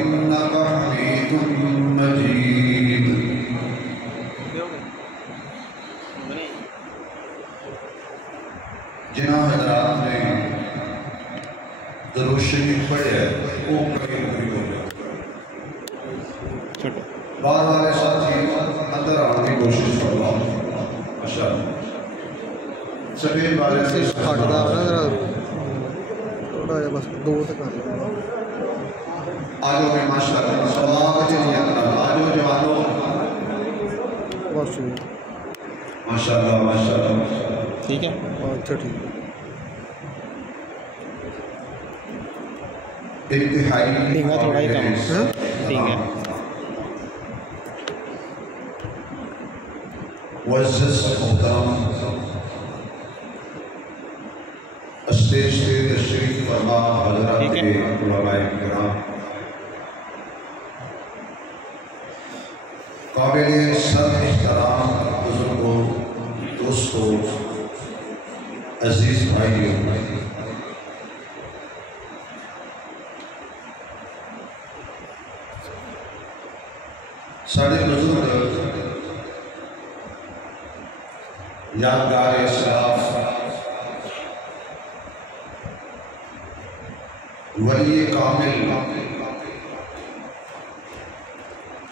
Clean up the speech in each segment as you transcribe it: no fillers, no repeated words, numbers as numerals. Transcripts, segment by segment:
इन्नका हमीदुम मजीद। जिन्हों हजरात ने दुरूद शरीफ पढ़े वो कभी पूरी हो जाए। बाहर वाले साथी अंदर आने की कोशिश करो। माशाअल्लाह सफेद वाले से फटदा है ना जरा थोड़ा या बस दो तक आजो में माशाअल्लाह स्वागत है आजो जवानों बस माशाअल्लाह माशाअल्लाह ठीक है अच्छा ठीक है इंतहाई धीमा थोड़ा ही कम है ठीक है मुअज़्ज़ज़ मोहतरम स्टेज से तशरीफ फरमा हज़रात के उलमाए किराम काबिल सब एहतराम बुजुर्गों दोस्तों अजीज भाइयों साढ़े बुजुर्ग यादगार इस्लाफ वली कामिल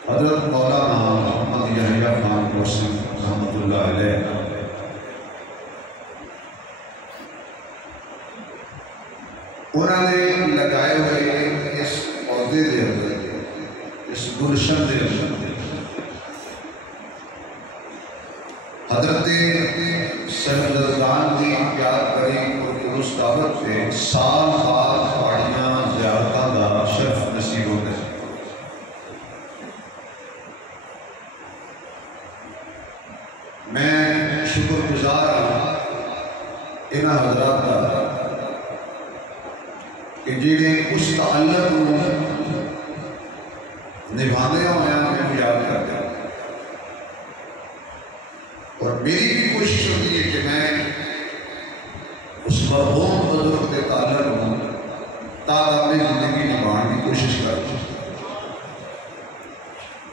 हज़रत मौलाना मोहम्मद यहया खान रोशन रहमतुल्लाह अलैह उन्होंने लगाए हुए इस पौधे के अंदर इस गुलशन के अंदर हजरत सैयदगान की प्यार करी और उस दावत से साल बाद पहाड़ियां ज़ियारतां दा शर्फ नसीब होता है। मैं शुक्रगुजार हाँ इन्हां हजरात का कि जिन्हें उस ताल्लुक निभाने हुए मैंने याद करते हैं और मेरी भी कोशिश होती है कि मैं उस मरहूम बुजुर्ग के ताल्लुक हूँ ताकि अपनी जिंदगी निभाने की कोशिश करूँ।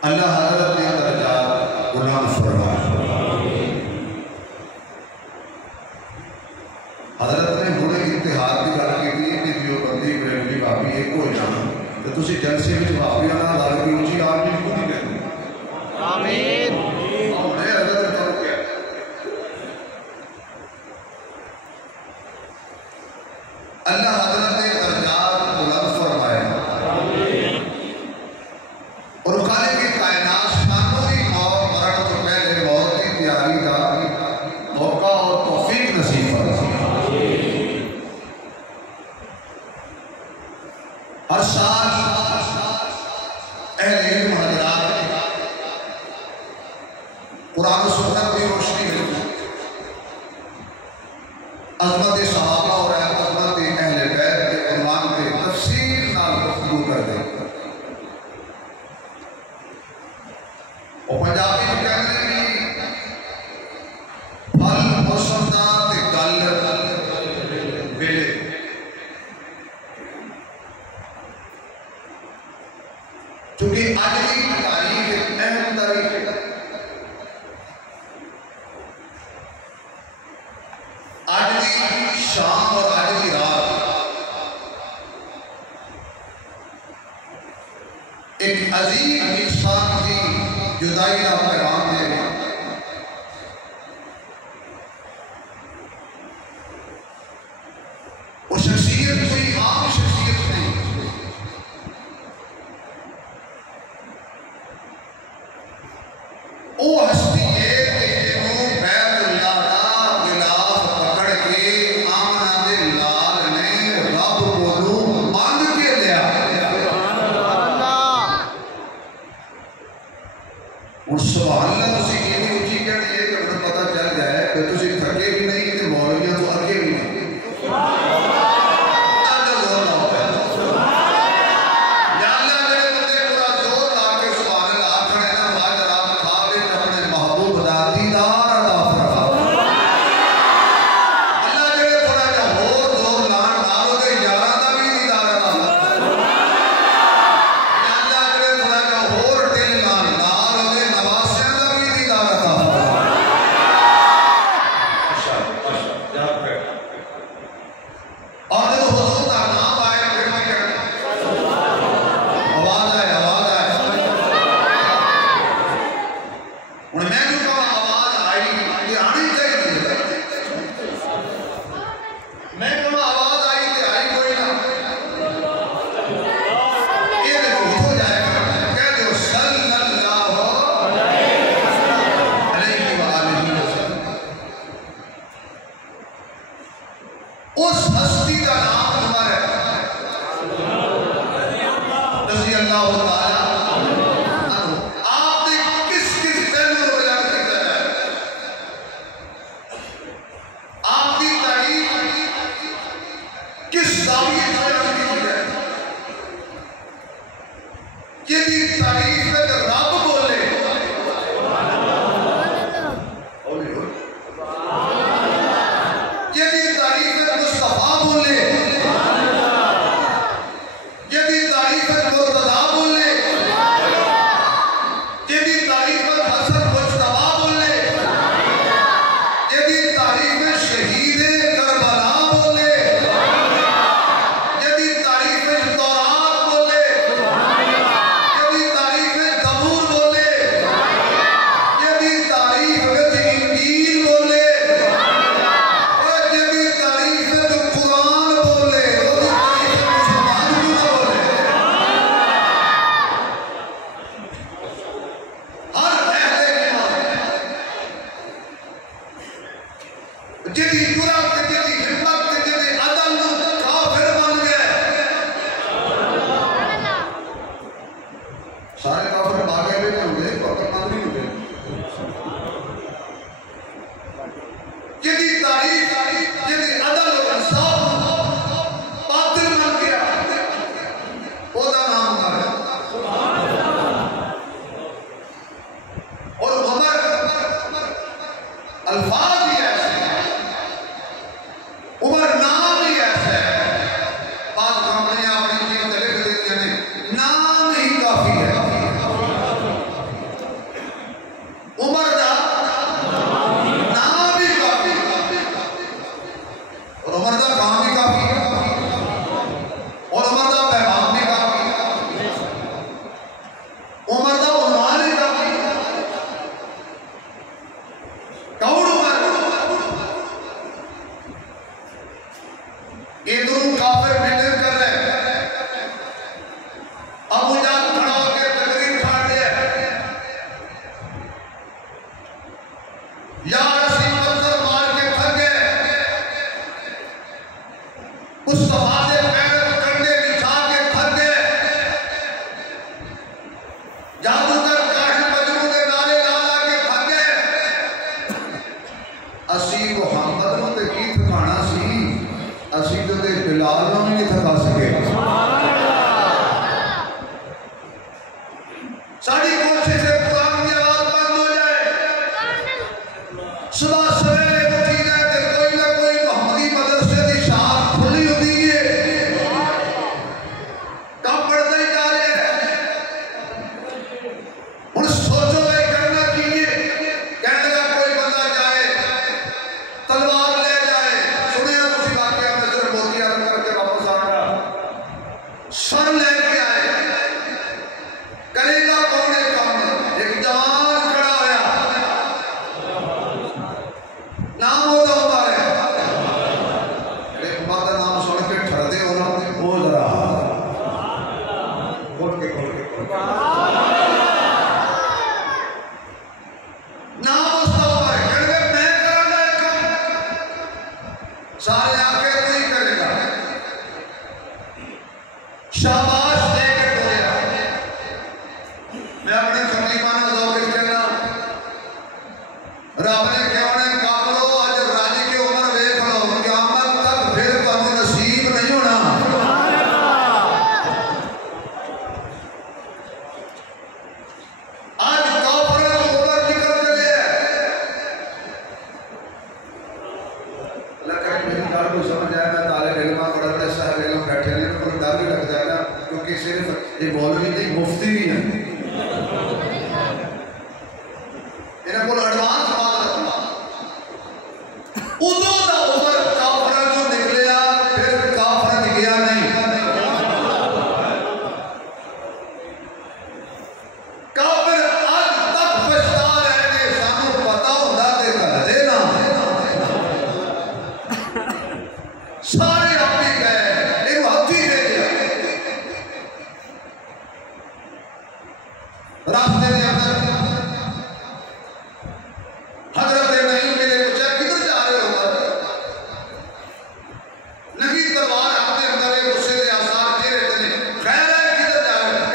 अल्लाह हज़रत ने दर्जात बुलंद फरमाए। हज़रत ने हुणे इत्तेहाद की गल की कि जो बंदी बरेलवी भाभी एक हो जाना तो तुम जलसे में भाभियां ना ला के ऊंची आमीन क्यों नहीं कहते? आमीन। मैं हज़रत ने कहा क्या अल्लाह हज़रत ने दर्जात बुलंद फरमाए और खालिक की कायनात शानों की मौत मरण तो पहले मौत की तैयारी का मौका और तौफीक नसीब फरमाए। हर साल अहले इल्म हज़रात कुरान और सुन्नत की रोशनी में अज़मत सहाबा और अज़मत अहले बैत के कुरान के तफसीर नाल गुफ्तगू कर दे और पंजाबी में कहते हैं फल मौसम दा ते गल वेले क्योंकि आज की तारीख एक अहम तारीख है। आज की शाम और आज की रात एक अजीम इंसान की जुदाई का पैगाम दे रहे हैं। वो शख्सियत कोई आम शख्सियत नहीं, वो हस्ती है जिन्हों बैतुल्लाह दा गिलाफ पकड़ के आमना दे लाल ने रब कोलों मांग के लिया। और सुभान अल्लाह तुसी इन्नी ऊंची कहनी है कि मैंने पता चल जाए कि तुसी थके भी नहीं ते मौलवियां तो अगे भी नहीं। रजी अल्लाह ताला आपने किस किस पहलू को बयान किया है? आपकी तारीफ किस जाविये से बयान की है? यदि तारीफ में रब बोले यदि तारीफ में मुस्तफा बोले यदि तारीफ में मुर्तदा बोले यदि तारीफ में हसन मुज्तबा बोले यदि तारीफ में शहीद करबला बोले यदि तारीफ में तौरात बोले यदि तारीफ में ज़बूर बोले यदि तारीफ में इंजील बोले और यदि तारीफ में कुरान बोले यदि तारीफ में मुसलमान क्यों ना बोले? हर अहले ईमान जिदी जुरत जिदी हिम्मत जिदी अदल काफिर बन गए। सारे काफिर भागे भी नहीं हुए मुसलमान नहीं हुए। जिदी तारीफ जिदी अदल इंसाफ बातिल बन गया ओदा नाम ना है। और उमर अल्फाज ही ऐसे हैं, उमर नाम ही ऐसे है। बात कंपनियां अपनी चीज लिख देती हैं, नाम ही काफी है। उमर का नाम ही काफी और उमर का काम भी काफी और उमर का पैगाम भी काफी उमर का उन्वान ही काफी। कौन उमर? ये दोनों काफिर मीटिंग कर रहे हैं। अबू जाहल खड़ा होकर तकरीर छाड़ दिया, या रसी पत्थर मार के थक गए, मुस्तफा से पैर कंधे बिछा के थक गए, जादूगर काहिन मजनू के नारे ला ला के थक गए। असी मुहम्मद नूं ते की थकाना सी, असी तो ते बिलाल नूं भी नहीं थका सके। साड़ी कोशिश है कुरान की आवाज बंद हो जाए, सुबह सवेरे उठी जाए तो कोई ना कोई मोहम्मदी मदरसे की शाख खुली होती है, कम बढ़ते ही जा रहे हैं। हुण सोचो भाई करना चाहिए। कहने लगा कोई बंदा जाए तलवार ले जाए, सुनिया तुसी वाकया में सिर्फ मोती अर्ज करके वापस आना, सर लेके आए, करेगा कौन है काम? एक जवान खड़ा होया, नाम होता उमर है। एक उमर का नाम सुन के ठहरते हो ना, वो जरा खोल के नाम उसका उमर है। कहने मैं करांगा ये काम, सारे आके तू ही करेगा। शाबाश देके बोया। मैं अपने तकलीफाना लोग कहना रब ने कहना काफलो आज राजी की उम्र वेख लो, क़यामत तक फिर तुहानू नसीब नहीं होना। आज काफिर की उम्र निकल चले है। लगा मेरी गल को समझ आया ना, तालिब इल्म बड़ा बड़ा साहब इल्म बैठे हैं, उनको डर भी लगता है ना, क्योंकि सिर्फ ये मौलवी नहीं मुफ्ती भी है। इन्हें को एडवांस बात रखना उदों का उमर काफिर जो निकलिया फिर काफिर गया नहीं। काफिर आज तक पछता रहे ने, सानू पता होता ते कहते ना सारे अपनी गए, एक हाथी दे दिया रास्ते के अंदर। हजरत नहीं मिले, पूछा किधर जा रहे हो? लगी तलवार हाथ के अंदर, गुस्से के आसार चेहरे पे, खैर है किधर जा रहे?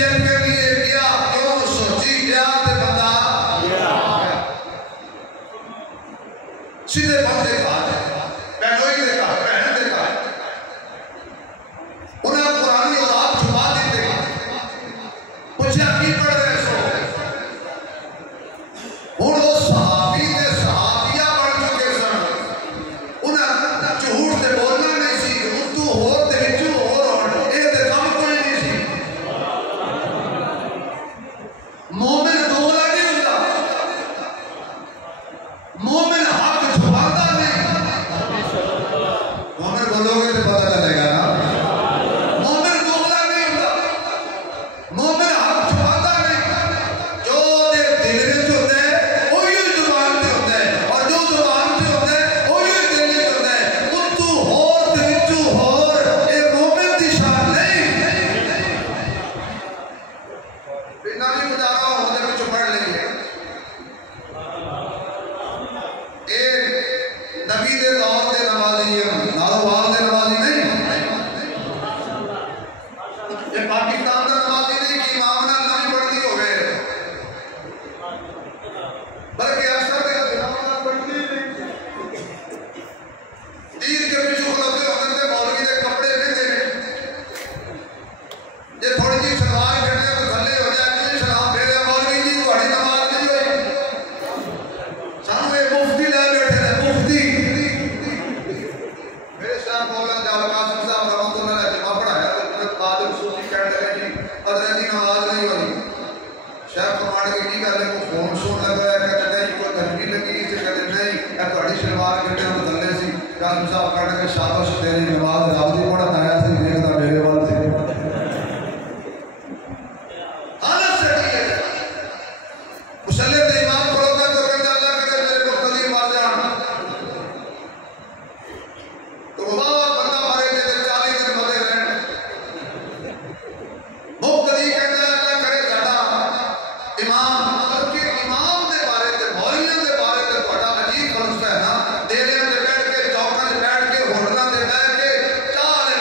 शरीयत के लिए किया, क्यों सोची गया ते बंदा सीधे पहुंचे घर, बहनोई दे घर, बहन दे घर उन्हें पुरानी औलाद छुपा देते, पूछा की पढ़ रहे सो, हुण वो सहाबी ते सहाबिया बन चुके सन, उन्हें झूठ ते बोलना नहीं सी, उतू होर ते विचू होर होण, ये ते कम कोई नहीं सी। मोमिन दोगला नहीं होता, मोमिन हक छुपाता नहीं। मोमिन बोलोगे तो पता चलेगा ना, मोमिन दोगला नहीं होता, मोमिन हक छुपाता नहीं। जो दे दिल विच होता है वही जुबान ते होता है, और जो जुबान ते होता है वही दिल विच होता है। उतू होर ते विचू होर, ये मोमिन दी शान नहीं। बिना भी गुजारा होने विच पढ़ लेंगे, ये नबी दे दौर दे नमाजी हैं, नारोवाल दे नमाजी नहीं, ये पाकिस्तान दा नमाजी नहीं कि इमाम नाल नहीं पढ़दी होवे, बल्कि अक्सर दे इमाम नाल पढ़दी नहीं। दीन के पीछे खलोते होंदे ते मौलवी दे कपड़े लेंदे ने, जे थोड़ी जी सलवार कटे तो थल्ले हो जाए तो सलाम फेरे, मौलवी जी तुहाडी नमाज नहीं होई। सानू ये मुफ्ती ले बैठे ने, मुफ्ती मेरे साहब मौलाना जाल कासिम साहब रहमतुल्लाह अलैह जमा पढ़ाया तो बाद सूफी कहने लगे जी हजरत जी नमाज नहीं होई। शेख फरमान के की गल है, को फोन सुन लगा कहते नहीं कोई धमकी लगी तो कहते नहीं ए तुहाडी सलवार कटे तो थल्ले सी। कासिम साहब कहने के शाबाश तेरी नमाज रब दी पढ़न आया सी, देखदा मेरे वाल सी। हालत सही है, मुसल्ले ते इमाम खड़ोता तो कहता अल्लाह करे मेरे को कदी मार जान, तो बाबा बंदा मारे ते 40 दिन मरे रहन। मुक्तदी कहता अल्लाह करे साडा इमाम, बल्कि इमाम दे बारे ते मौलवियों दे बारे ते ਤੁਹਾਡਾ अजीब फलसफा है ना। डेरियां ते बैठ के, चौकां ते बैठ के, होटलां ते बैठ के चाह दे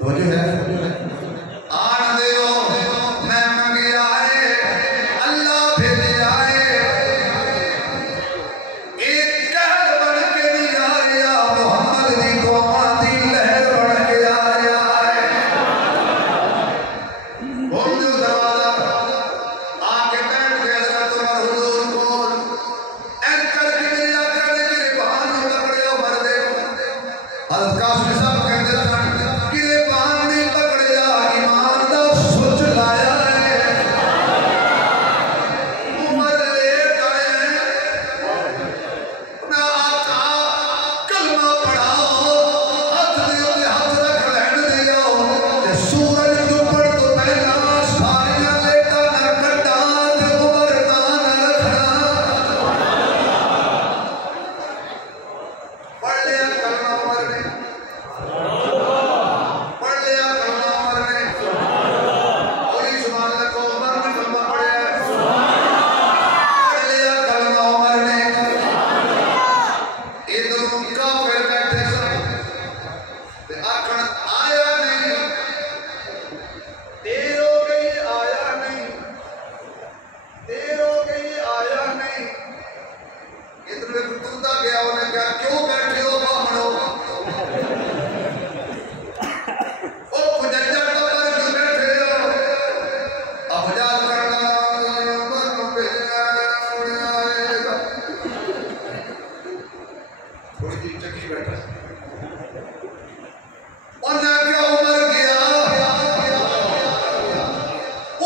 तो जो है आन देओ मैं मंगे आए अल्लाह भेजे आए एक कहर बन के दी आ रहा मोहम्मद दी कौमां दी लहर बन के आ रहा है। बोल जो दरवाजा आके बैठ गया हज़रत उमर हुजूर को एंकर के मेरे आका ने मेरे बहान में पकड़े उमर दे हज़रत कासिम साहब कहते सन किरे बहान नहीं पकड़े ईमान दा सोच लाया है। उमर लेट आए ना आका कलमा पढ़ाओ हाथ दे उते हाथ रख लैन दियो ते सूरज डूबण तो पहला सारियां लेटा ना कटा ते उमर ना रखना पढ़ लिया कलमा उमर ने पढ़ लिया कलमा उमर ने बोली सुभान अल्लाह को उमर ने कलमा पढ़ा पढ़ लिया कलमा उमर ने इधर उनका फिर बैठे सन ते आखण आया नहीं देर हो गई आया नहीं देर हो गई आया नहीं। इधर में कुत्ता गया उन्हें कहा क्यों बैठे हो बामणो ओ खुजज्जा टप्पर क्यों बैठे हो अब जाल करना उमर को भेजा आएगा थोड़ी सी चक्की बैठा उन्हें क्या उमर गया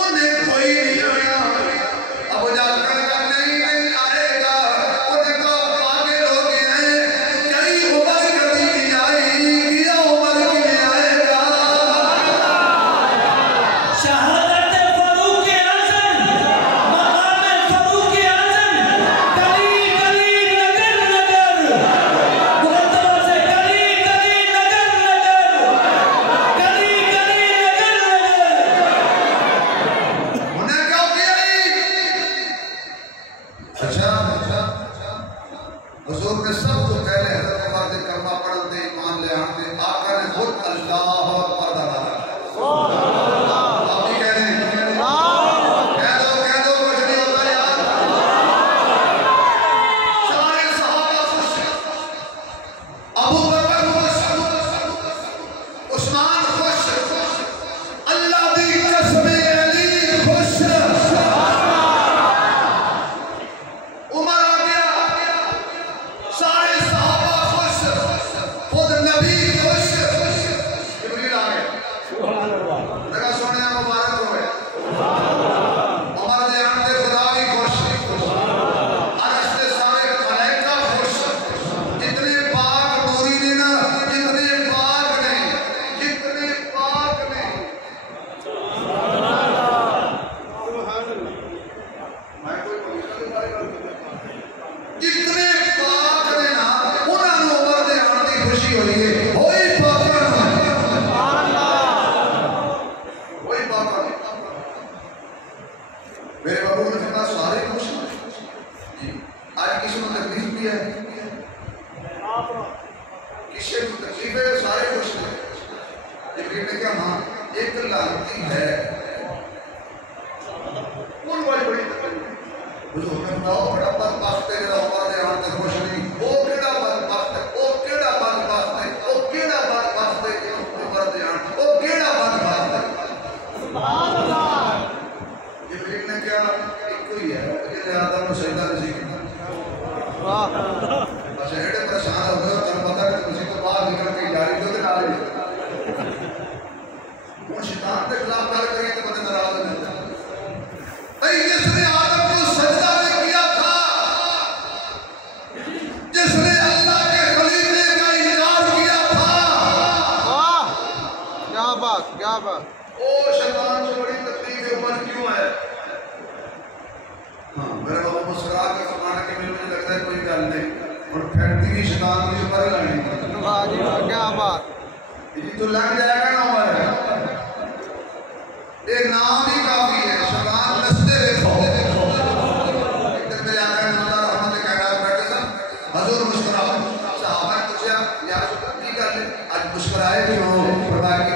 उन्हें कोई नहीं आया अब जाल करना नहीं आएगा उन्हें कहा आगे लोग हैं कहीं उमर कभी नहीं आई किया उमर क्यों आएगा। शहादत फारूक आज़म मकाम फारूक आज़म गली गली नगर नगर मुकद्दमा से गली गली नगर नगर गली गली नगर नगर उन्हें क्या किया अच्छा हुजूर ने सब तो पहले हज़रत उमर दे कलमा पढ़न दे ईमान ले आन दे आका ने खुद अल्लाह अकबर दा नारा आप भी कह रहे हैं कह दो कुछ नहीं होता यार। सारे सहाबा खुश अबू बकर खुश उस्मान खुश अल्लाह दी कसम अली खुश उमर आ गया सारे सहाबा खुश खुद नबी खुश जिब्रील आ गया लगा सोने मुबारक होए उमर दे आन दे खुदा भी खुश अरश दे सारे मलाइका खुश जितने पाक नूरी ने ना जितने पाक ने मैं कोई जितने पाक ने ना उन्होंने उमर दे आन दी खुशी होई है होई पाकां नूं होई पाकां नूं। मेरे बाबू ने कहा सारे खुश हैं जी आज किसी को तकलीफ भी है किसी को तकलीफ है सारे खुश हैं। जिब्रील ने कहा हाँ एक लानती है कौन वाली बड़ी तकलीफ हुजूर ने बताओ बड़ा बदबख्त है जेड़ा उमर दे आन ते खुश नहीं वो केड़ा बदबख्त है वो केड़ा बदबख्त है वो केड़ा बदबख्त है कि उमर दे आन वो केड़ा बदबख्त है सुभान अल्लाह। जिब्रील ने कहा एक ही है कि आदम को सजदा नहीं किया वाह बस एड़े परेशान हो गए तन पता है तुसी तो बाहर निकल के जारी तो नाल ही वो शैतान के खिलाफ गल करें तो बंदे नाराज हो जाते हैं भाई जिसने आदम को सजदा नहीं किया था जिसने अल्लाह के खलीफे का इनकार किया था वाह क्या बात ओ शैतान से बड़ी तकलीफ है उमर क्यों है। हाँ मेरे बाबू मुस्कुरा के फरमाना कि मुझे लगता है कोई गल नहीं और फैक्ट्री की शैतान मुझे पर लानी वाह जी वाह क्या बात ये तो लग जाएगा ना उमर ये नाम ही काफी है शैतान नस्ते देखो इधर मेरे आका ने अल्लाह रहमत के कायनात बैठे सन हजूर मुस्कुरा सहाबा ने पूछा यार की गल आज मुस्कुराए क्यों फरमाया कि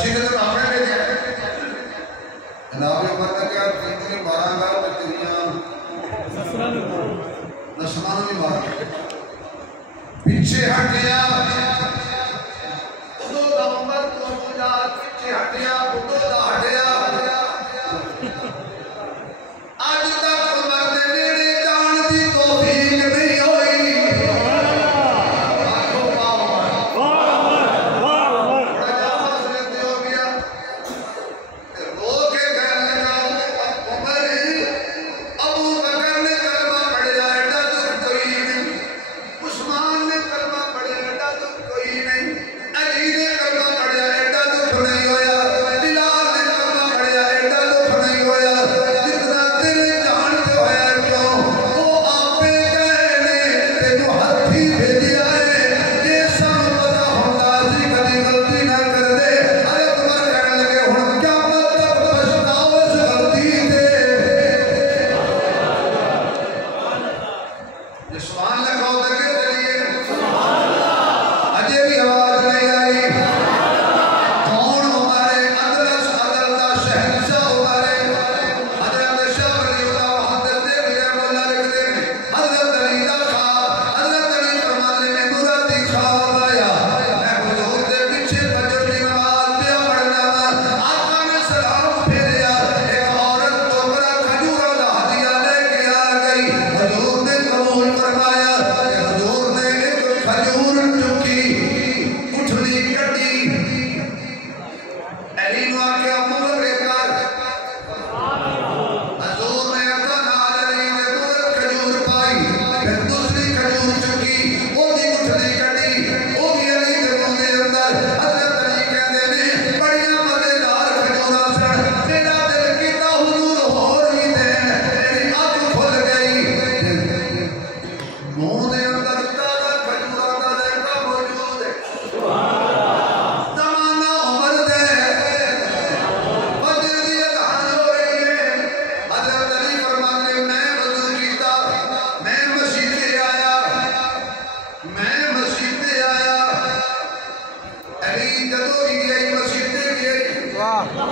मस्जिद तो अपने भेजे जनाब उमर ने क्या तेरी मारांगा तो तेरिया नस्लों भी मार पीछे हट गया उदो दा उमर तो पूजा पीछे हट गया उदो दा हटया आज तक उमर दे नेड़े जान दी तौफीक नहीं होई आखो वाह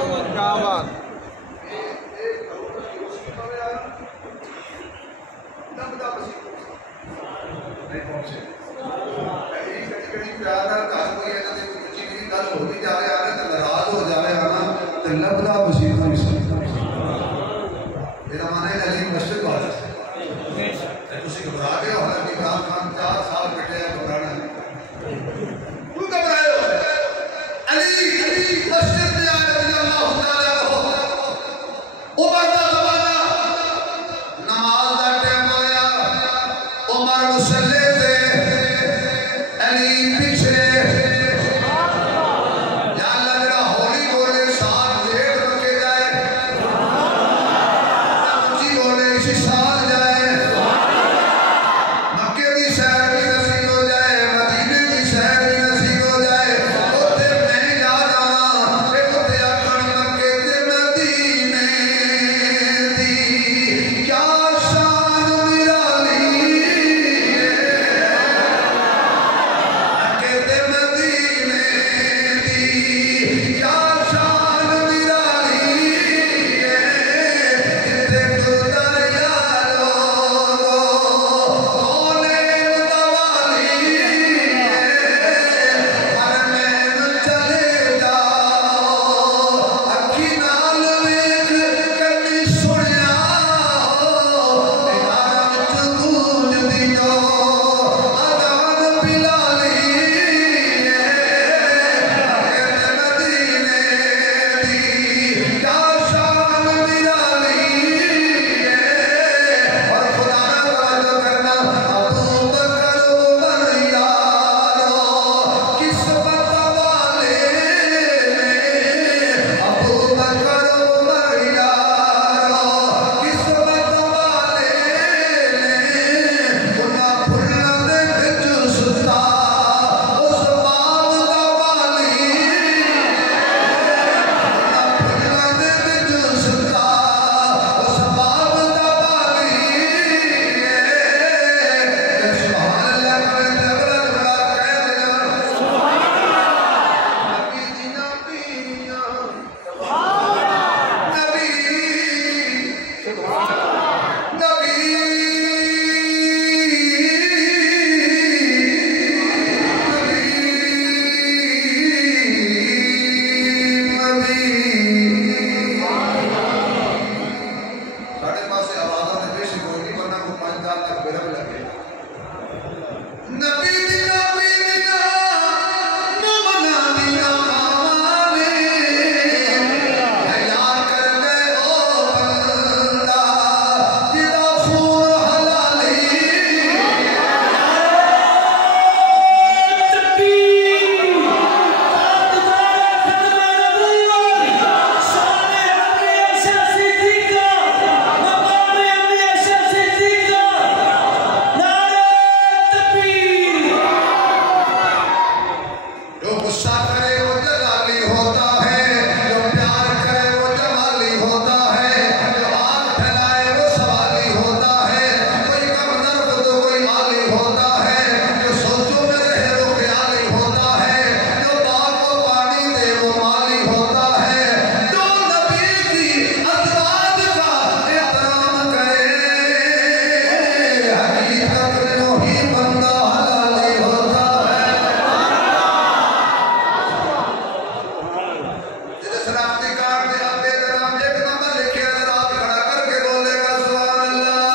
शनाख्ती कार्ड के अब्बे का नाम एक नंबर लिखे रात खड़ा करके बोलेगा सुभान अल्लाह।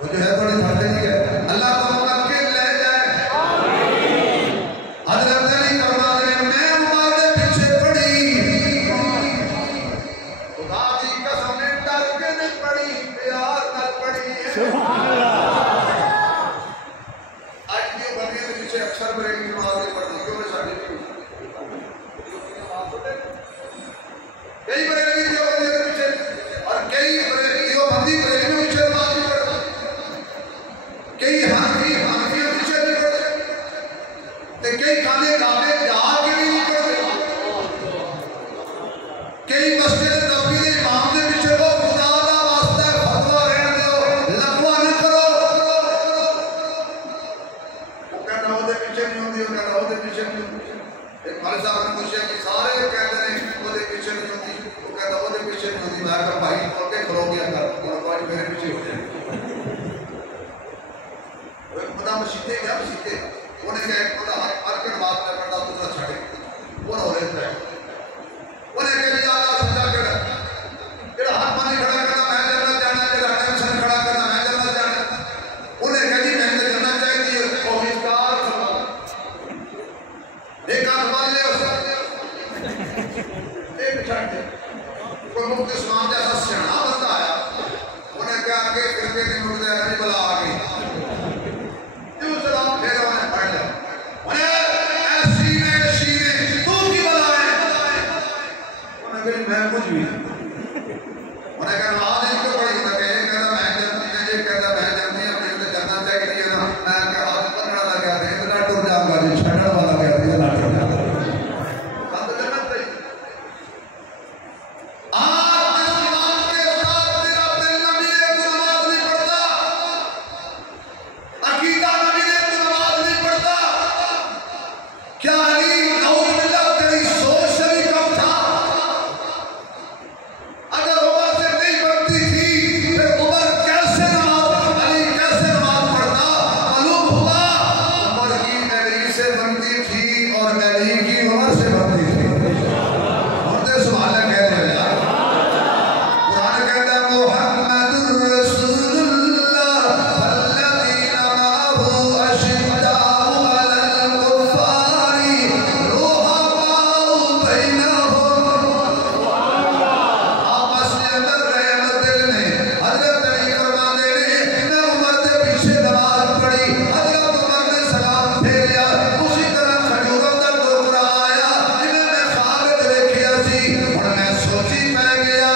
वो जो है थोड़ी फर्दे नहीं है, अल्लाह को मुकम्मल ले जाए। हजरत अली फरमाते हैं मैं उमर के पीछे पड़ी, खुदा की कसम डर के नहीं पड़ी, प्यार कर पड़ी। आज की बंदी के पीछे अक्सर ब्रेक की नमाज नहीं पढ़ती, क्यों मैं साड़ी कई बरेली के बंदी के पीछे और कई बरेली के बंदी ब्रेक के पीछे नमाज नहीं पढ़ती, कई हाथी के पीछे नहीं पढ़ते, ते कई खाने खाते जाके भी नहीं पढ़ते, कई मस्जिद नबी के इमाम के पीछे वो खुदा का वास्ता है फतवा रहने दो, लकवा न करो। वो कहता वो पीछे नहीं होती, वो कहता वो पीछे नहीं होती। एक भाई साहब ने पूछा कि सारे कहते हैं वो पीछे नहीं होती, वो कहता वो पीछे नहीं होती। मैं कहा भाई खोल के खलो गया कर, मेरे पीछे हो जाए। खुदा मसीते क्या मसीते उन्हें क्या खुदा हर के नमाज में पढ़ता दूसरा छड़े वो हो रहता है, उन्हें कह दिया अल्लाह सच्चा कर तेरा हाथ पानी खड़ा करना मैं जन्नत जाना, तेरा टेंशन खड़ा करना मैं जन्नत जाना। उन्हें कह दी मैं जन्नत चाहिए और इसकार एक हाथ मान ले एक छड़ दे। कोई मुफ्त इस्लाम जैसा सियाना बंदा आया, उन्हें क्या के फिर के मुर्दे अभी बला आ गई मैं कुछ भी उन्हें कहना आज इनको बड़ी कहता मैं जन्नत कहता मैं जन्नत अपने लिए जन्नत चाहिए ना। मैं कहा आज 15 लग गया थे इतना टूट जाऊंगा जी छड़न वाला गया था इतना टूट जाऊंगा तब जन्नत चाहिए। आज इस्लाम के साथ तेरा दिल नबी ने नमाज नहीं पढ़ता, अकीदा नबी ने नमाज नहीं पढ़ता, क्या अली नऊज़ बिल्लाह तेरी सोच से भी कम था? अगर उमर से नहीं बनती थी फिर उमर कैसे नमाज अली कैसे नमाज पढ़ता? मालूम हुआ उमर की अली से बनती थी और अली की उमर से बनती थी। उनसे सवाल कहते हैं यार, कुरान कहता है मुहम्मदुर रसूलुल्लाह वल्लज़ीना माअहु अशिद्दाउ अलल कुफ़ारी रुहमाउ बैनहुम। आपस में अंदर रहमत दिल ने हजरत अली फरमाते हैं मैं उमर के पीछे नमाज पढ़ी, हजरत उमर ने सलाम फेरिया, उसी तरह खजूरों का टोकरा आया जिन्हें मैं ख्वाब में देखिया सी। और मैं सोची पै गया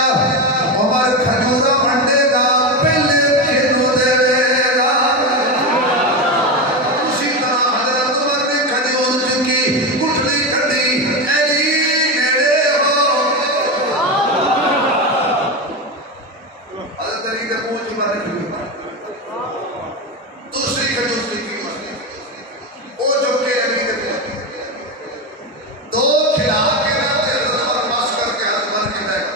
उमर खजूरा मंडेगा पहले किनु देगा। उसी तरह हजरत उमर ने खजूर चुकी गुठली कड़ी अली नेड़े हो। हजरत अली के मुंह चुमा ने दूसरी खजूर चुकी वो जो के अली के दो खिला के रहते हजरत पास करके हाथ भर के बैठ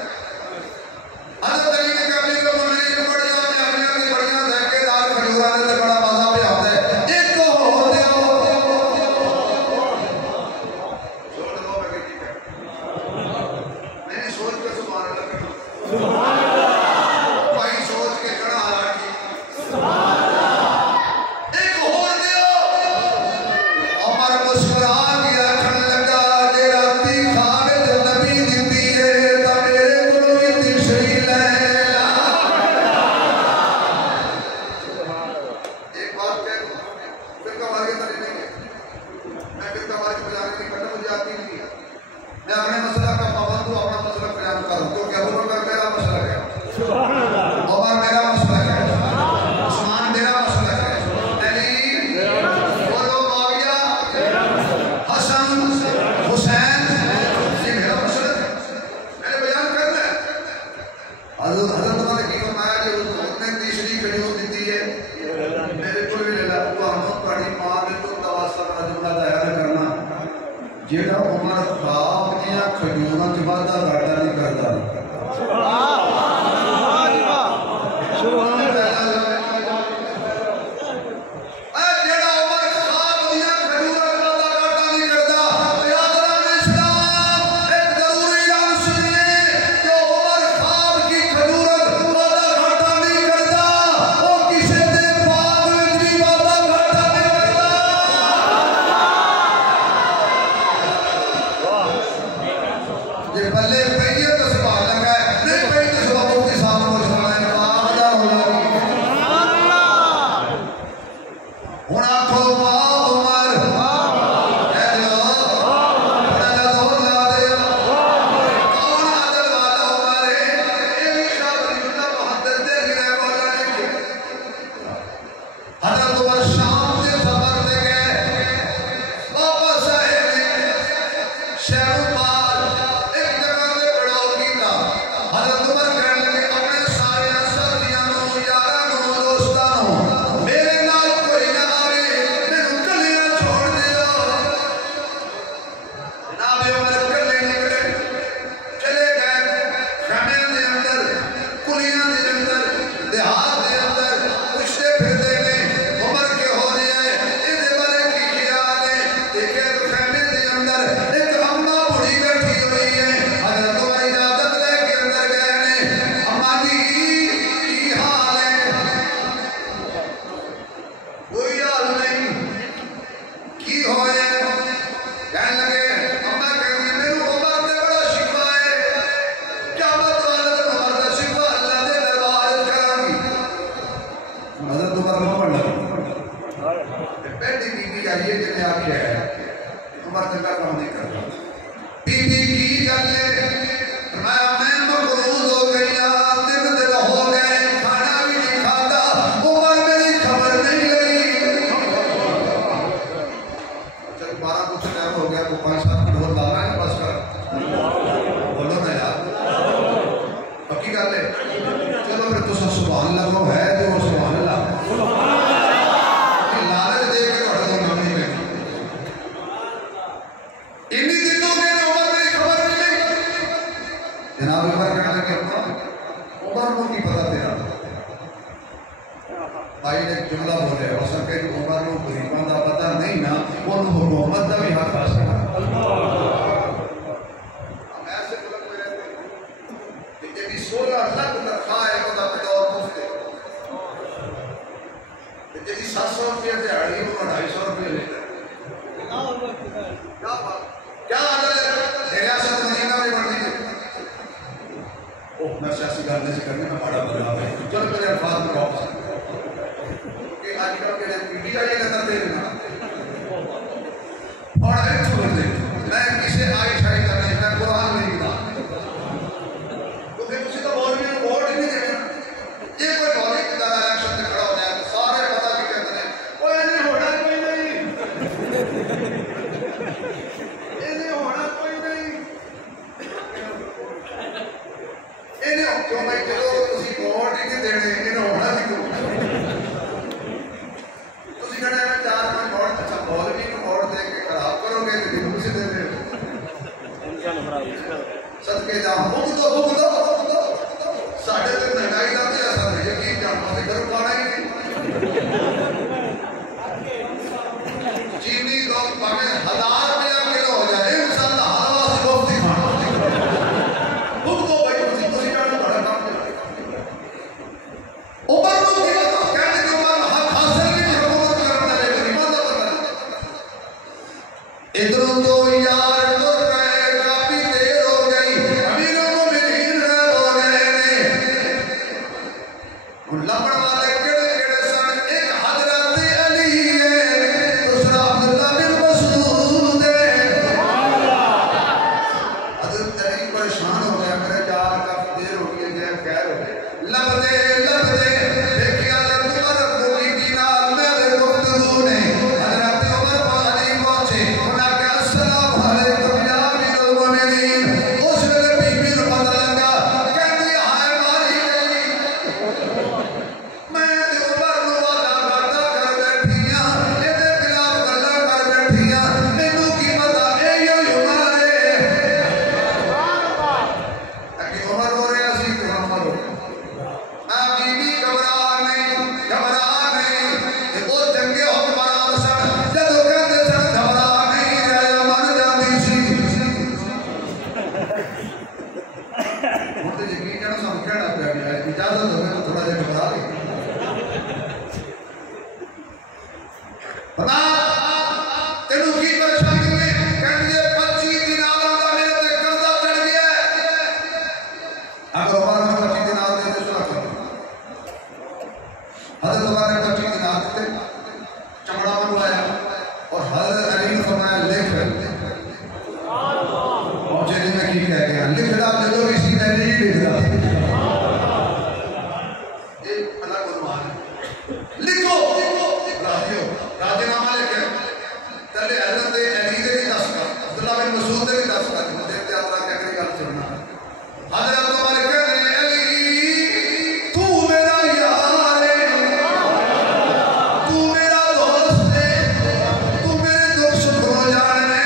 हजरत अली ने कहा मेरे मोमिन बढ़िया प्यारियां की बढ़िया धक्केदार खजूरा ने तो बड़ा मजा भी आता है एक हो दियो छोड़ दो मैं ठीक है मैंने सोच के सुभान अल्लाह भाई सोच के खड़ा हालांकि एक हो दियो। उमर मुस्कुरा गया खन लगा जे राती खावे ते नबी दिंदी है ता मेरे कोलों भी तीसरी ले ला। एक बात कह दूं फिर का आगे तक नहीं है, मैं फिर का आगे बजाने की करना मुझे आती नहीं है। मैं अपने मसला का पाबंद हूं, अपना मसला बयान करूं तो क्या अबू बकर मेरा मसला है, उमर मेरा मसला है, उस्मान मेरा मसला है, अली बोलो मुआविया हसन हुसैन ये मेरा मसला है, मैंने बयान करना है। हजरत उमर ने की फरमाया कि उसने तीसरी खजूर दी है मेरे को भी ले ला। पढ़ी मां ने तो तवासा का जुमला तैयार करना जेड़ा उमर ख्वाब दियां खजूरां च वादा घाटा नहीं करता। जेड़ा उमर ख्वाब दियां खजूरां च वादा उमर चंगा काम नहीं करता। बीबी की गल मैं मकरूज हो गई, दिन हो गए, खाना भी नहीं खाता, उमर मेरी खबर नहीं गई। चल 12 कुछ टाइम हो गया तो 5-7 ढोल ला रहा है, बस कर बोलो ना यार, पक्की गल है। चलो फिर तुम सुभान अल्लाह है जो सुभान अल्लाह लालच दे के थोड़ा नाम नहीं लेना। इन्हीं दिनों में उमर मेरी खबर नहीं गई। जनाब उमर कहने लगे उमर को की पता तेरा भाई ने जुमला बोले हो सके कि उमर को गरीबों का पता नहीं ना, वो हुकूमत का भी हक हासिल है। हम ऐसे मुल्क में रहते हैं कि यदि 16 लाख तनख्वाह है तो पेट्रोल मुफ्त है, यदि 700 रुपये दिहाड़ी वो 250 रुपये लेता है। क्या आदत है रियासत मदीना में बढ़ती है। ओह मैं सियासी करने से करने में बड़ा बदलाव है। चलो मेरे अल्फाज में वापस कि आजकल के मीडिया ये नजर दे देना और एक छोड़ दे, मैं किसे आई शाही करने, मैं कुरान नहीं गिना तो फिर उसी का मौलवी को वोट नहीं देना। ये कोई मौलवी की तरह इलेक्शन में खड़ा हो जाए तो सारे पता भी कहते हैं कोई नहीं होना, कोई नहीं इन्हें होना, कोई नहीं इन्हें क्यों भाई चलो तुसी वोट ही नहीं देने, इन्हें होना भी क्यों तुसी कहना है 4-5 वोट अच्छा मौलवी को वोट दे के खराब करोगे तो दिन उसे दे दे सदके जा बुक दो साढ़े ते महंगाई का भी असर है, यकीन जानो से घर खाना ही नहीं। चीनी तो भावे 1000 रुपया किलो हो जाए इंशाल्लाह हलवा से मुफ्त खाना बुक दो भाई तुसी जानो बड़ा काम है। उमर को की पता कहने के बाद हक हासिल नहीं हुकूमत करने वाले गरीबों का पता इधरों तो यार तो गए काफी देर हो गई, अमीरों को मिलीन हो गए ने लपड़ वाले केड़े सन, एक हजरत अली है, दूसरा अब्दुल्ला बिन मसूद है। हजरत अली परेशान हो गया, मेरे यार काफी देर हो गई है, खैर हो गए लबदे देखिया उमर बोली दीनार मेरे गुफ्तगू ने हजरत उमर पानी पहुंचे, उन्हें कहा अस्सलाम वालेकुम या अमीरुल मोमिनीन। उस वेले बीबी को पता लगा, कहती हाय मारी गई, मैं उमर को वादा करता कर बैठी हां, ਇਹਦੇ खिलाफ गल्लां कर बैठी हां, मैनू की पता एयो उमर है। ताकि उमर हो रहे सी कि हम हो बीबी घबरा नहीं वो चंगे हुक्मरान सन, जदों कहते सन घबरा नहीं राजा मन जाती सी। ਹੁਣ ਤੇ ਯਕੀਨ ਕਰੋ ਸਾਨੂੰ ਕਹਿਣਾ ਪਿਆ ਗਿਆ इजाजत होवे तो थोड़ा जिहा घबरा ले बता तेनू की परेशानी है, कहंदे 25 दिनार दा मेरे ते कर्जा चढ़ गया अगर उमर ने 25 दिनार दे दे सुना कर हजरत उमर ने 25 दिनार देते, चमड़ा बनवाया और हजरत अली ने फरमाया लिख मुझे नहीं मैं की कह गया लिख ला दे दो, किसी ने नहीं लिखा ये अलग उन्वान है, लिखो राजीनामा लिखे तले हजरत अली दे भी 10 का अब्दुल्ला बिन मसूद दे भी 10 का मुझे यात्रा क्या करी गल सुनना। हजरत उमर कहते अली तू मेरा यार है, तू मेरा दोस्त है, तू मेरे दुख सुख को जाने,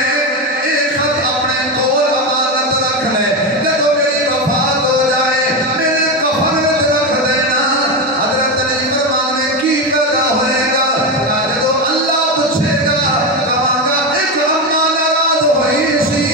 एक खत अपने कोल अमानत रख ले, जब मेरी वफात हो जाए मेरे कफन में रख देना। हजरत अली फरमाने की कदा होएगा, जब अल्लाह पूछेगा कहांगा एक अम्मा नाराज हुई सी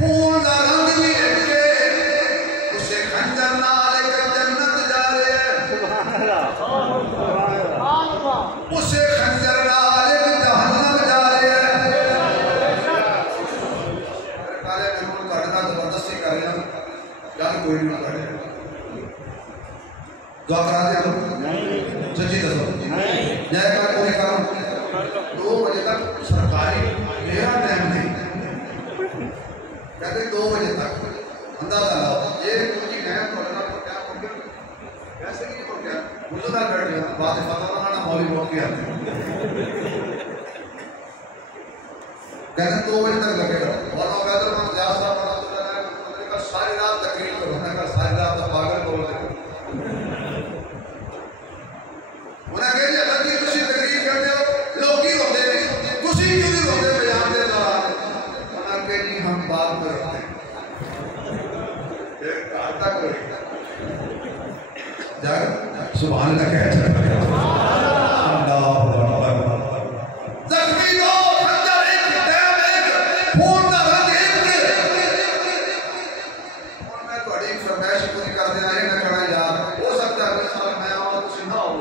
खून का रंग भी एक उसे खंजर नाल एक जन्नत जा रहे हैं उसे खंजर नाल एक जहन्नम जा रहे हैं काले में हम काटना जबरदस्ती कर रहे हैं यार कोई नहीं कर रहे दुआ करा दे हम सच्ची दसो जय कर कोई काम 2 बजे तक सरकारी मेरा टाइम नहीं कहते 2 बजे तक अंदाजा लाओ ये कुछ है थोड़ा ना क्या हो गया वैसे नहीं हो गया मुझे ना बैठ गया बात पता ना मौली बोल के आते कहते 2 बजे तक लगेगा और वो कहते हैं ज्यादा साहब का सारी रात तकरीर करो ना का सारी रात पागल बोल दे उन्हें कह दिया कि तुसी तकरीर करते हो लोग ही होते हैं तुसी क्यों नहीं होते बयान दे दौरान उन्हें कह जी हम बात में होते हैं एक आता कोई जाग सुभान अल्लाह कह चल अल्लाह जख्मी दो खंजर एक टैब एक खून का रंग एक और मैं थोड़ी फरमाइश पूरी कर देना ये ना कहना यार हो सकता है अगले साल मैं आऊं तुसी ना हो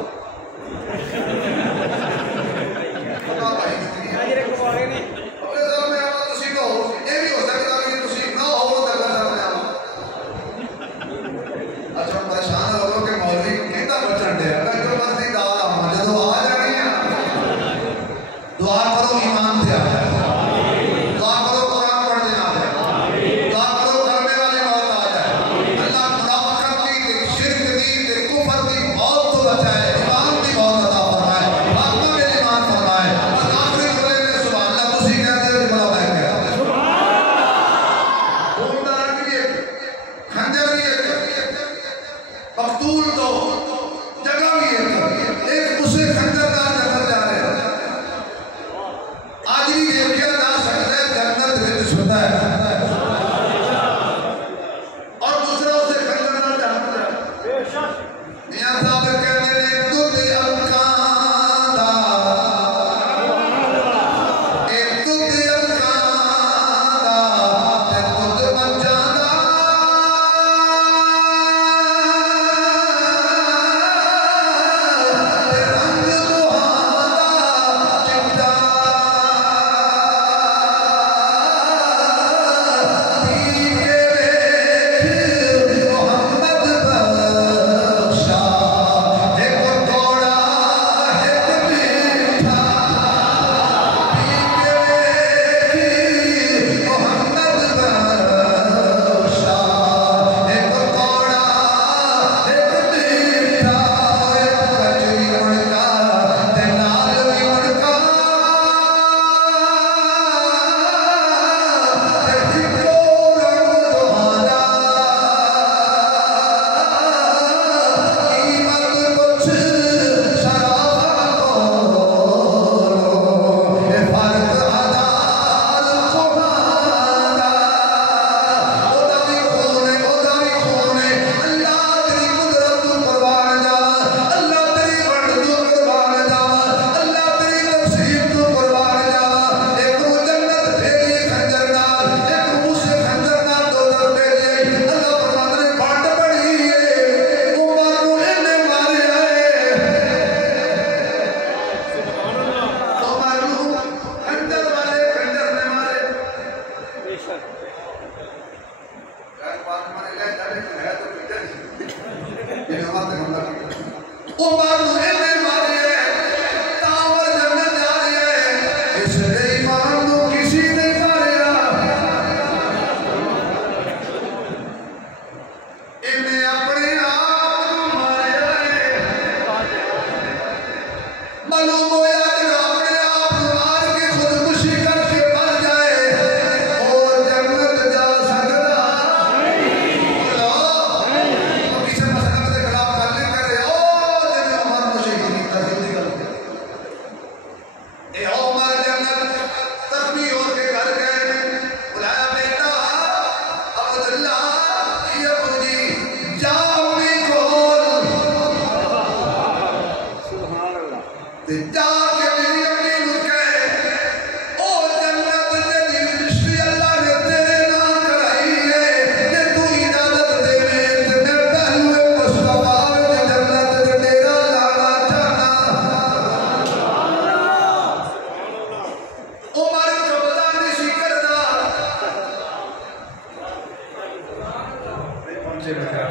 बच्चे बचा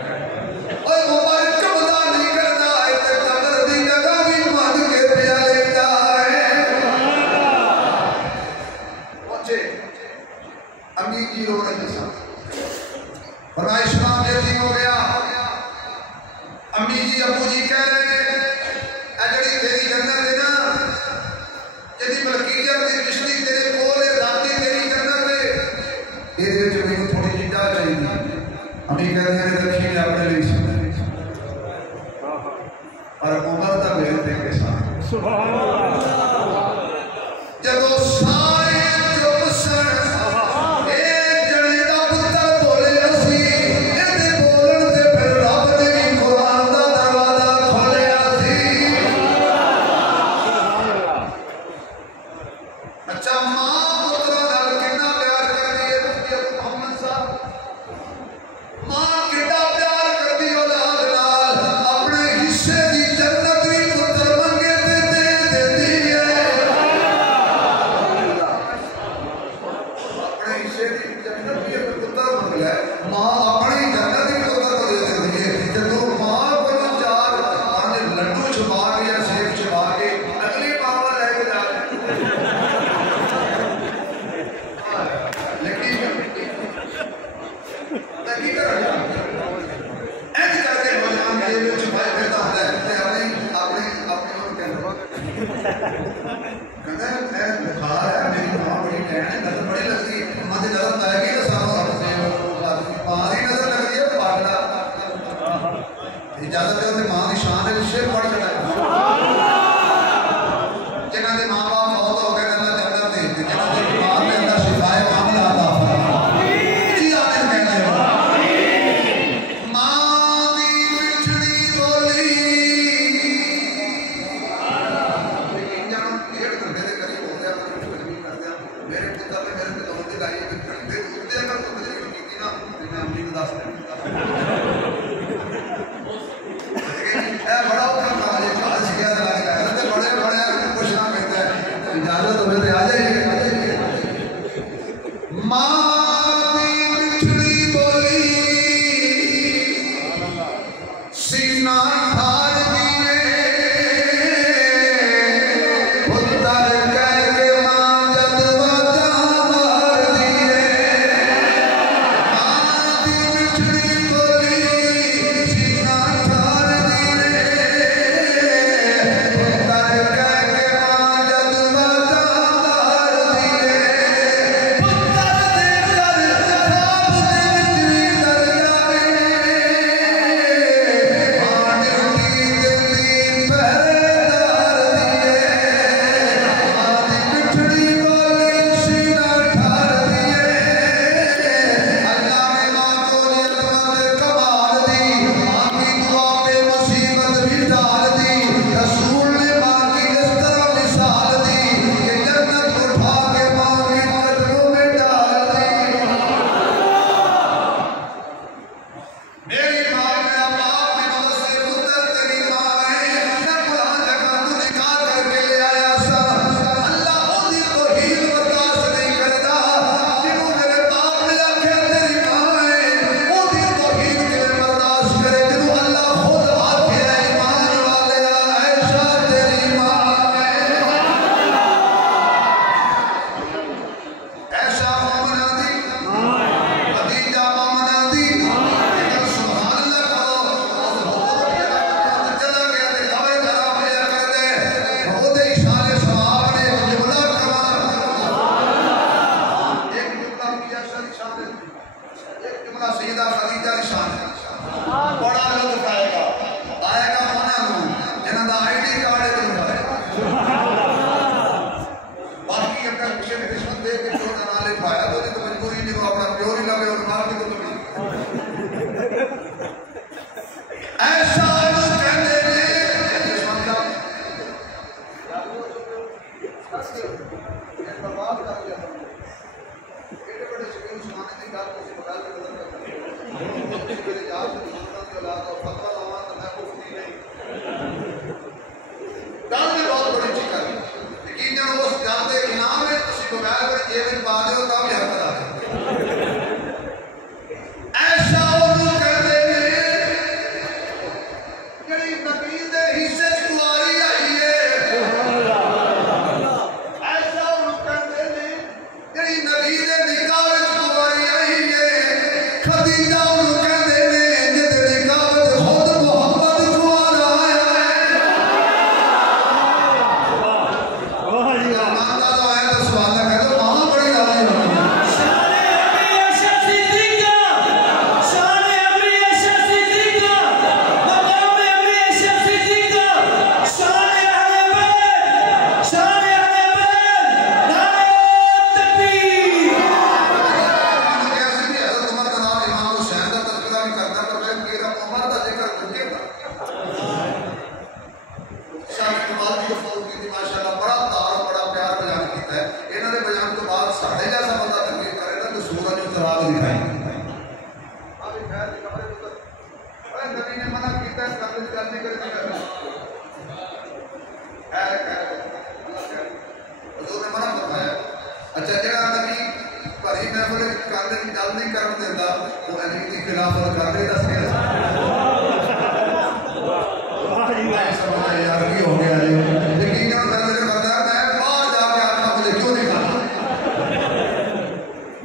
ओए मोबाइल कबजा नहीं करता है ते कबर दी जगह भी मांग के पिया लेता है बच्चे अम्मी जी रो रही थी फरमाइश नाम यतीम हो गया अम्मी जी अबू जी कह रहे जड़ी तेरी जन्नत है ना यदि मलकीयत दी रिश्ती तेरे कोल है दादी तेरी जन्नत है ਇਹਦੇ ਵਿੱਚ ਮੈਨੂੰ ਥੋੜੀ ਜਿਹੀ ਡਾਹ ਚਾਹੀਦੀ ਅਮੀ ਕਹਿੰਦੇ ਨੇ ਰੱਖੀ ਨੇ ਆਪਣੇ ਲਈ ਪਰ ਉਮਰ ਦਾ ਵੇਲ ਦੇ ਕੇ ਸਾਥ ਸੁਭਾਨ ਅੱਲਾਹ ਜਦੋਂ ਸਾਰੇ ਚੁੱਪ ਸਨ ਇਹ ਜਣੇ ਦਾ ਪੁੱਤਰ ਬੋਲੇ ਅਸੀਂ ਇਹਦੇ ਬੋਲਣ ਤੇ ਫਿਰ ਰੱਬ ਨੇ ਵੀ ਕੁਰਾਨ ਦਾ ਦਰਵਾਜ਼ਾ ਖੋਲਿਆ ਸੀ अच्छा मां पुत्रा नाल कितना प्यार करदी है मोहम्मद साहब मां कितना प्यार करदी औलाद नाल अपने हिस्से दी जन्नत भी पुत्र मंगे ते दे देती है अपने हिस्से दी जन्नत भी पुत्र मंग ले मां अपनी जन्नत भी पुत्र को दे देती है जदों मां को चार आने लड्डू छुपा के या सेब छुपा के अगली मां लेके जा इजाजत है मां की शान है शेर पढ़ चढ़ा जिन्हों के मां बाप मौत हो गए जन्नत दे जिन्हों के मां ने अंदर शिफाए कामिल अता फरमा जी आमिर कहते हो मां दी मिठड़ी बोली जब 1.5 घंटे के करीब हो गया मेरे पुत्र ने मेरे को दौड़ लाई घंटे दूर अगर तो तजरीब की ना मैं अम्मी को दस बड़ा काम है खास किया लगा है बड़े बड़े पूछना कहता है इजाजत हो तो आ जाइए मां दी मिठड़ी बोली सीना फाड़ दिए पुत्र कह के मां जद वाजा मार दिए मां दी मिठड़ी बोली सीना फाड़ दिए पुत्र कह के मां जद वाजा मार दिए पुत्र देकर ख्वाब दे विच डर जावे आन दी दिली पहरेदार दिए मां दी मिठड़ी बोली सीना ठार दिए अल्लाह ने मां को नियमत कमाल दी मां की दुआ पे मुसीबत भी डाल दी रसूल ने मां की इस तरह मिसाल दी कि जन्नत उठा के मां की कदमों में डाल दी मेरी मां मेरा बाप मेरा से पुत्र तेरी मां है मैं कुरान जगह तू निकाह करके ले आया सा अल्लाह ओदी तौहीद बर्दाश्त नहीं करता जिन्हों मेरे बाप ने आख्या तेरी मां है ओदी तौहीद के बर्दाश्त करे जिन्हों अल्लाह खुद आख्या ईमान वाले आयशा तेरी मां है ऐशा मोमना दी खदीजा मोमना दी सुभान अल्लाह करो चला गया ते गावे खराब होया कर दे ओदे इशारे सवाब ने जुमला कमाल एक जुमला किया शान एक जुमला सईदा खदीजा की शान बड़ा लुत्फ आएगा मना को जिन्हां दा आईडी कार्ड है तुम बाकी अगर पीछे में रिश्वत दे के जो ना लिखवाया तो नहीं तो मजबूरी नहीं को अपना प्योर ही लगे और मार के तो कभी ऐसा कहते ने बर्बाद कर दिया एडे बड़े शकील उस्मानी की बात को बता के बदल कर मेरे याद से औलाद और फतवा लावा तो मैं कुछ नहीं औलाद दिखाई। नबी ने मना किया कब्र की गल नहीं करनी हुजूर ने मना फरमाया। अच्छा जेड़ा नबी भरी महफिल कब्र की गल नहीं करन देंदा वो अली दी खिलाफत करदे दस के यार की हो गया यकीन करता है मैं बाहर जाके आपका मुझे क्यों नहीं खाना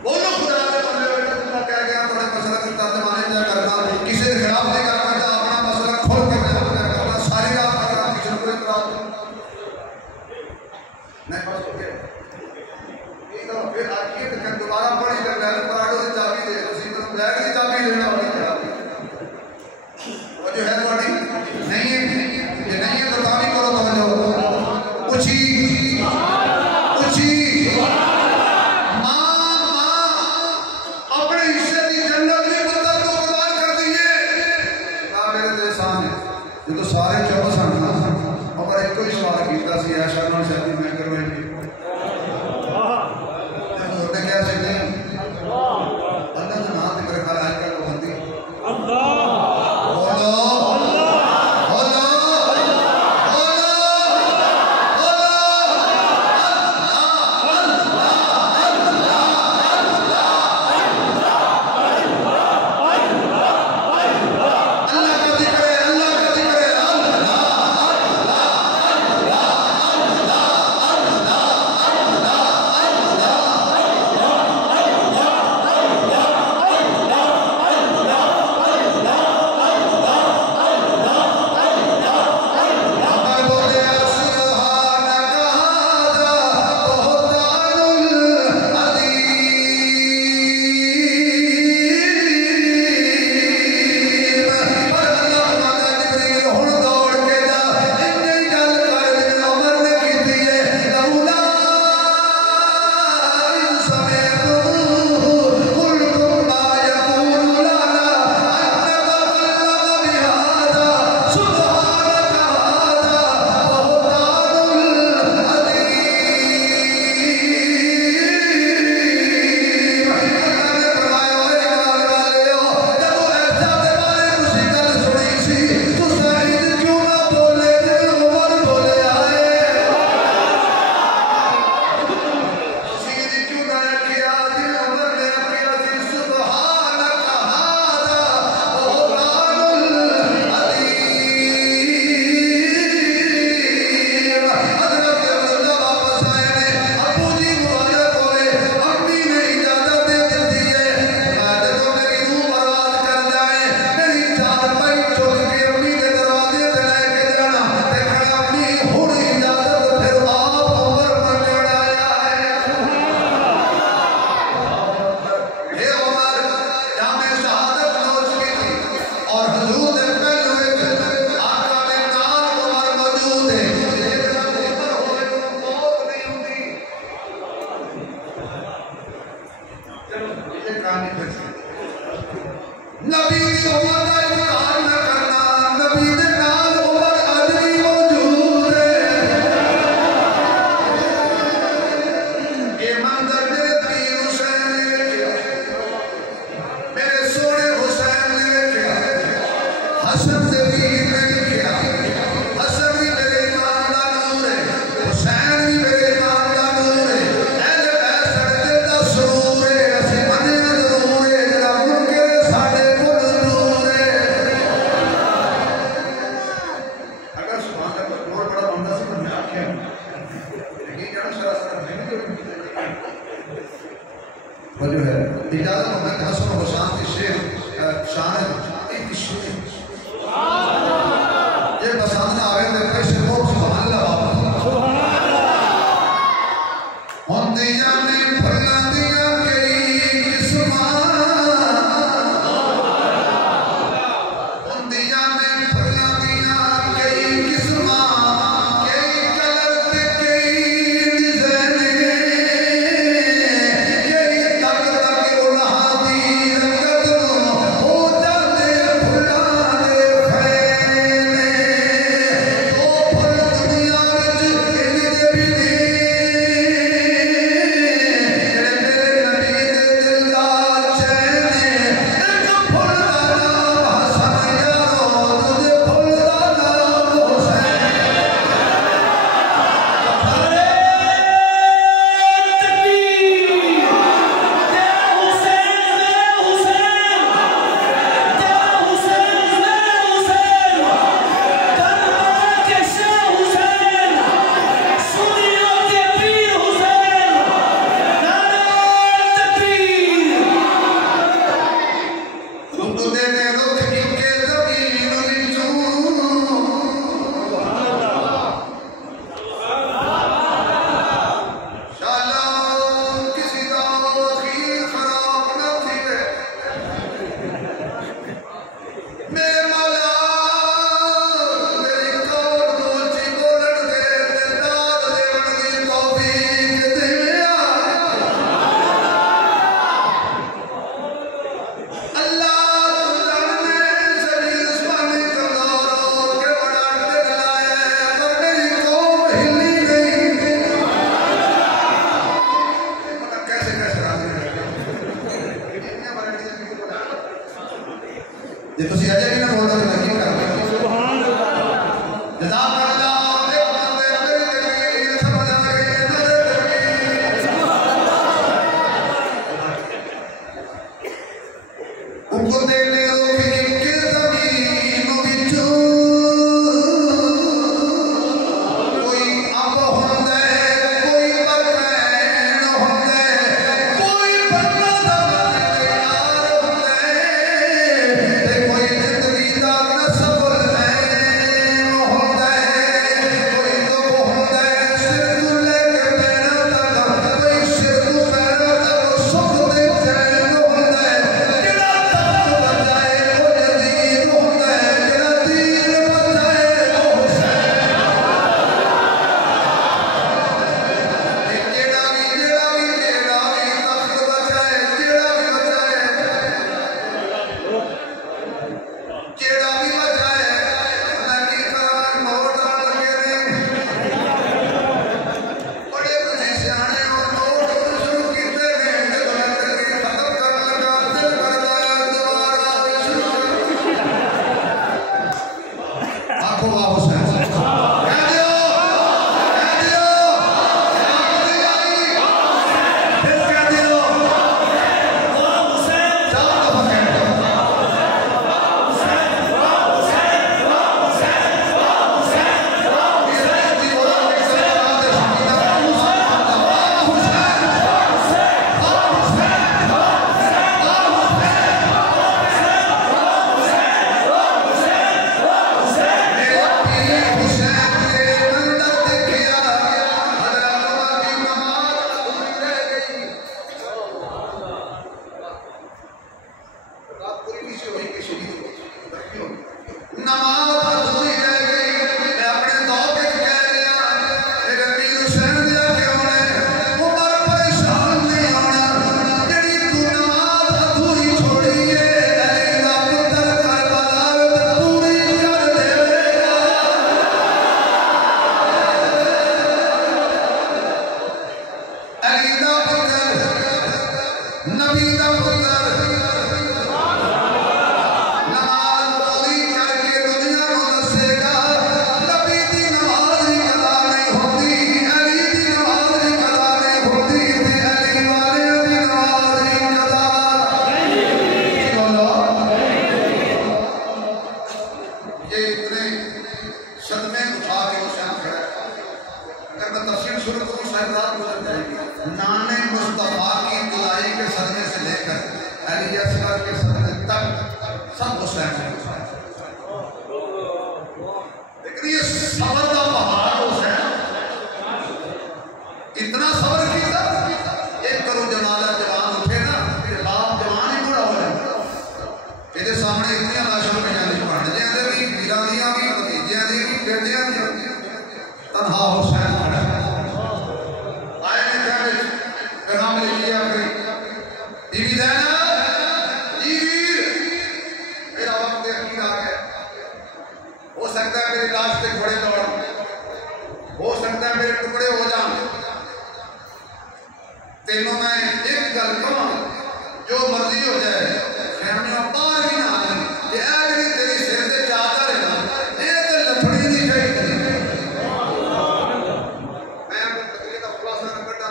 बोलो खुदा ने बंदे अल्लाह कह गया थोड़ा मसला की तर्जमाने क्या करना किसी के खिलाफ नहीं करना था अपना मसला खोल के करना सारी रात करना किसी को इतराज नहीं बस हो गया ये तो फिर आखिर तक दोबारा पढ़ी करना है पराठों की चाबी दे उसी को बैग की चाबी देना वाली वो जो है तुम्हारी नहीं है ये नहीं है तो ताबी करो तो पूछी पूछी मां अपने हिस्से की जन्नत भी बंदा तो कुर्बान कर दिए ना मेरे ते सामने ये तो सारे चुप सन और एक ही सवाल कीता सी आशा नाल शादी मैं करवाई उन्होंने क्या सी नहीं अल्लाह का नाम लेकर खा आजकल बंदी अल्लाह जे तुसी अजे भी ना बोलदे तो मैं की करदा जज़ाक अल्लाह दे बंदे मेरी तकबीर समझ आ गई मेरे तकबीर उनको दे ले के ज़मीन विचों कोई अब हुंदा कोई बरैन हुंदा कोई बन्ना दा यार हुंदा ते कोई जिंदगी दा नस्ब है हुंदा कोई दुख हुंदा सिर तू लेके पैरों तक कोई सिर तू पैरों तक सुख दे चैन हुंदा जेड़ा तख्त बजाए वो यजीद हुंदा जेड़ा तीर बजाए वो हुसैन जेड़ा भी तख्त बजाए जेड़ा भी बजाए मैं की करा नोट आन लगे ने बड़े तुसी सियाने हो नोट शुरू कीते ने जदों मैं तकरीर खत्म करन लगा दिल करदा है दोबारा शुरू आखो वाह हुसैन कह दियो फिर कह दियो वाह हुसैन जाओ तो हुसैन नबी दा पुत्र नमाज पूरी करके दुनिया को दसेगा नबी दी नमाज दी कदा नहीं होती अली दी नमाज दी कदा नहीं होती ते अली वाले दी नमाज दी कदा नहीं बोलो ये इतने सदमे उठा के हुसैन खड़ा है अगर मैं तफसील शुरू करूं शायद रात गुजर जाएगी नाने मुस्तफा की तुलाई के सदमे से लेकर अली असगर के सदमे तक सब हुसैन है लेकिन ये सबर का पहाड़ हुसैन इतना सबर किया एक करो जमाला जवान उठे ना बाप जवान ही बूढ़ा हो जाए ये सामने इतनी लाशा पे भांडिया दे भी वीरां दियां भी भतीजियां दी भी बेटियां दी तन्हा हुसैन खड़ा आए ने कहने पैगाम ले लिया करी बीवी दैना जी वीर मेरा वक्त अखीर आ गया हो सकता है मेरी लाश पे घोड़े दौड़ हो सकता है मेरे टुकड़े हो जान तेनों मैं एक गल कहूं जो मर्जी हो जाए फैमिली बाहर भी ना आए कि ऐ जेड़ी तेरी सिर ते चादर है ना ये ते लथड़ी नहीं चाहिए मैं तकरीर का खुलासा न कटा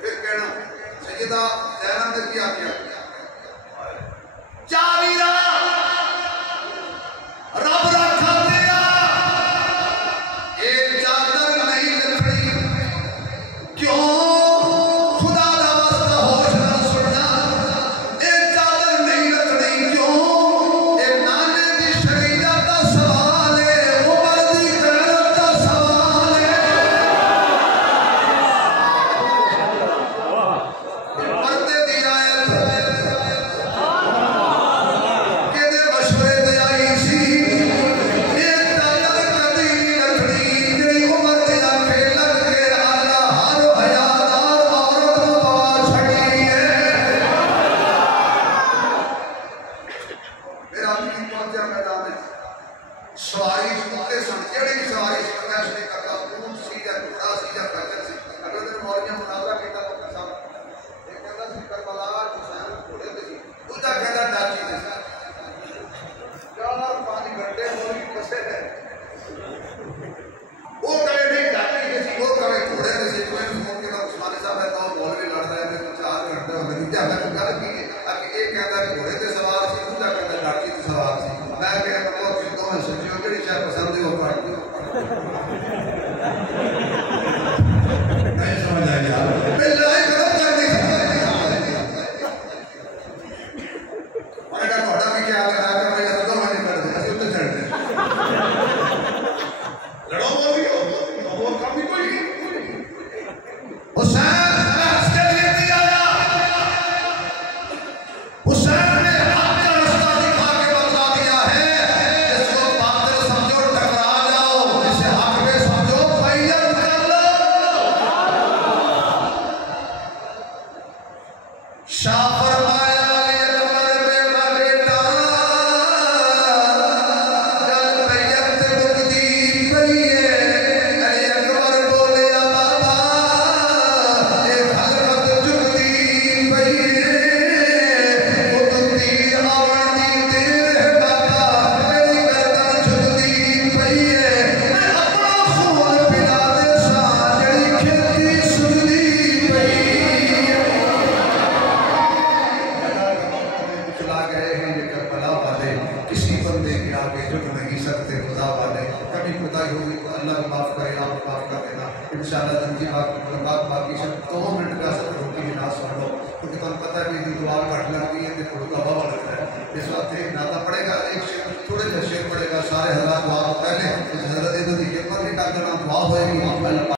फिर कहना सैयदा ज़ैनब ने क्या किया चावीरा रब रखा तेरा ये चादर नहीं लथड़ी क्यों खुदा दा वास्ता होश ना सुनना ये चादर घोड़े ते सवार सी, दूजा कहता डाकी ते सवार सी। मैं कहा मतलब कि दोवें सच्चियों केड़ी चाह पसंद है वो काट दो। नहीं समझ आई यार, पहले आई गलत कर दी। मैंने कहा घोड़ा भी क्या है, मैं कहा यार दोवें नहीं कर दे, असि उत्ते चढ़ दे। लड़ो बोल दियो, वो काम भी कोई नहीं। हुसैन इंशाअल्लाह जिंदगी बाकी सब 2 मिनट का सफर रोटी की नाश सुन लो, क्योंकि तुम पता है कि दुआ घट लगती है तो थोड़ा हवा लगता है। इस वक्त एक नाता पड़ेगा, एक शेर थोड़े से शेर पड़ेगा, सारे हालात दुआ पहले हजरत दुआ होएगी।